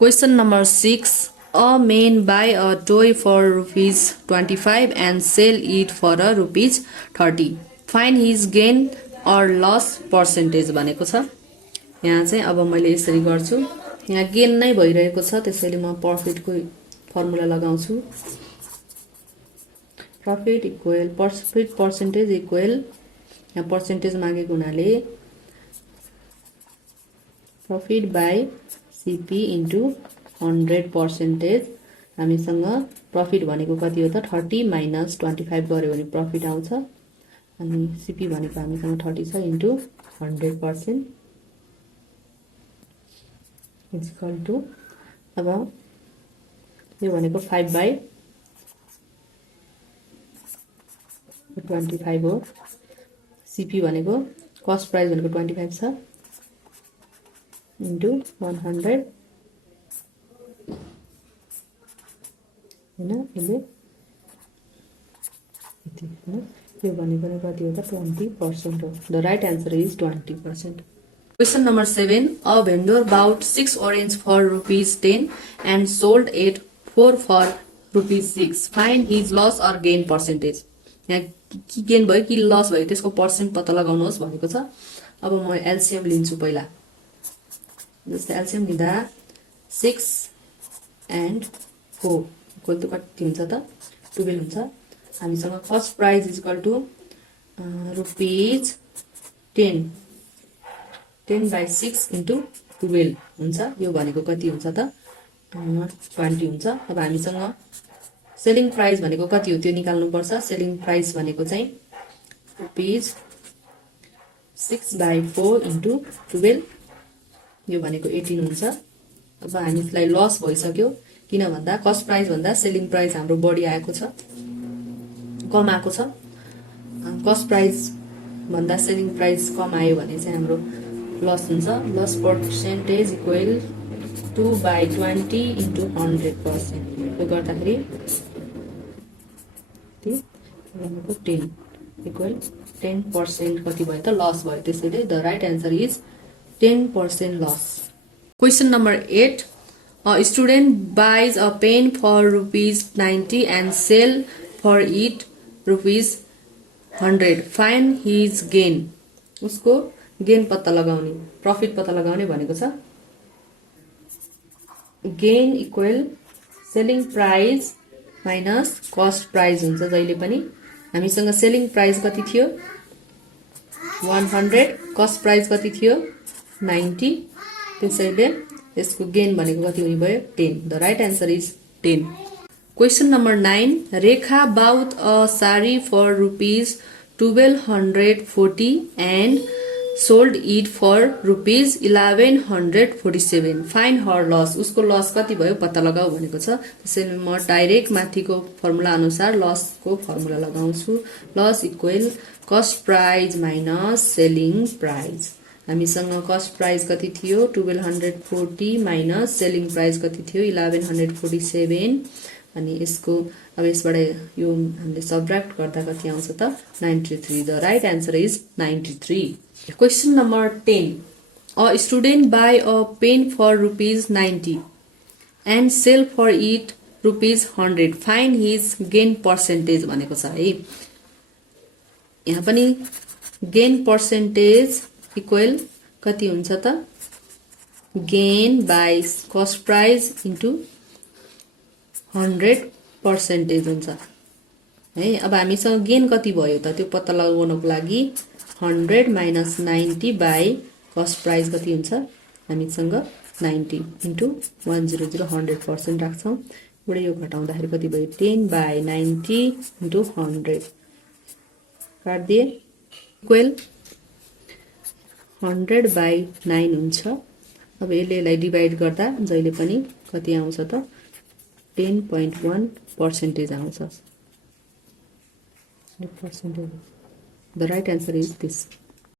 Question number 6. A man buy a toy for rupees 25 and sell it for a rupees 30. Find his gain or loss percentage भनेको छ। यहाँ चाहिँ अब मैले यसरी गर्छु, यहाँ गेन नै भइरहेको छ, त्यसैले म प्रॉफिटको फर्मुला लगाउँछु। Profit equal profit percentage equal, यहाँ पर्सेन्टेज मागेको हुनाले प्रॉफिट बाई सीपी इन्टु 100%। हामीसँग प्रॉफिट भनेको कति हो त 30 माइनस 25 गर्यो भने प्रॉफिट आउँछ, अनि सीपी भनेको हामीसँग 30 छ इन्टु 100% इक्वल टु, अब यो भनेको 5 बाई 25 हो। सीपी भनेको कस्ट प्राइस भनेको 25 छ इन्टु 100 हैन, यसले यो भनेको कति हो त 20% हो। The right answer is 20%। Question number 7. A vendor bought 6 orange for rupees 10 and sold 4 for rupees 6. Find his loss or gain percentage. यहाँ कि गेन भयो कि लस भयो त्यसको पर्सेन्ट पत्ता लगाउनुहोस् भनेको छ। अब म एलसीएम लिन्छु पहिला। जस्तै एलसीएम लिँदा 6 and 4 इक्वल टु कति हुन्छ त 12 हुन्छ। हामीसँग first price is equal to rupees 10 by 6 into 12 हुन्छ। यो भनेको कति हुन्छ त 20 हुन्छ। अब हामीसँग सेलिङ प्राइस भनेको कति हो त्यो निकाल्नु पर्छ। सेलिङ प्राइस भनेको चाहिँ रुपीज 6 by 4 into 12, यो भनेको 18 हुन्छ। अब हामीलाई लस भइसक्यो, किन भन्दा कस्ट प्राइस भन्दा सेलिङ प्राइस हाम्रो बढी आएको छ, कम आएको छ। कस्ट प्राइस भन्दा सेलिङ प्राइस कम आयो भने चाहिँ हाम्रो लस हुन्छ। Loss percentage equal 2 by 20 into 100%। यो गर्दाखेरि 10 इक्वल 10% कति भयो त लस भयो, त्यसैले the right answer is 10% loss. Question number 8. A student buys a pen for rupees 90 and sell for it rupees 100. Find his gain. उसको गेन पत्ता लगाउने, प्रॉफिट पत्ता लगाउने भनेको छ। Gain equal selling price minus cost price हुन्छ जहिले पनि। हामीसँग सेलिङ प्राइस कति थियो 100, कस्ट प्राइस कति थियो 90, त्यसैले यसको गेन भनेको कति हुने भयो 10। The right answer is 10। Question number 9. Rekha bought a sari for rupees 1240 and sold it for rupees 1147. Find her loss. उसको लस कति भयो पत्ता लगाऊ भनेको छ। त्यसैले म डाइरेक्ट माथिको फर्मुला अनुसार लसको फर्मुला लगाउँछु। Loss equal cost price minus selling price. हामीसँग कस्ट प्राइस कति थियो 1240 माइनस सेलिङ प्राइस कति थियो 1147, अनि यसको अब यसबाट यो हामीले सबट्र्याक्ट गर्दा कति आउँछ त 93। The right answer is 93। Question number 10. A student buy a pen for rupees 90 and sell for it rupees 100. Find his gain percentage भनेको छ है। यहाँ पनि गेन पर्सेन्टेज इक्वल कति हुन्छ त gain by cost price into 100% हुन्छ है। अब हामीसँग गेन कति भयो त त्यो पत्ता लगाउनको लागि 100 माइनस 90 बाई कस्ट प्राइस कति हुन्छ हामीसँग 90 इन्टु 100 100% राख्छौँ। एउटा यो घटाउँदाखेरि कति भयो 10 बाई 90 इन्टु 100 काट्दिए इक्वल 100 बाई 9 हुन्छ। अब यसलाई डिभाइड गर्दा जहिले पनि कति आउँछ त 10.1% आउँछ। The right answer is this.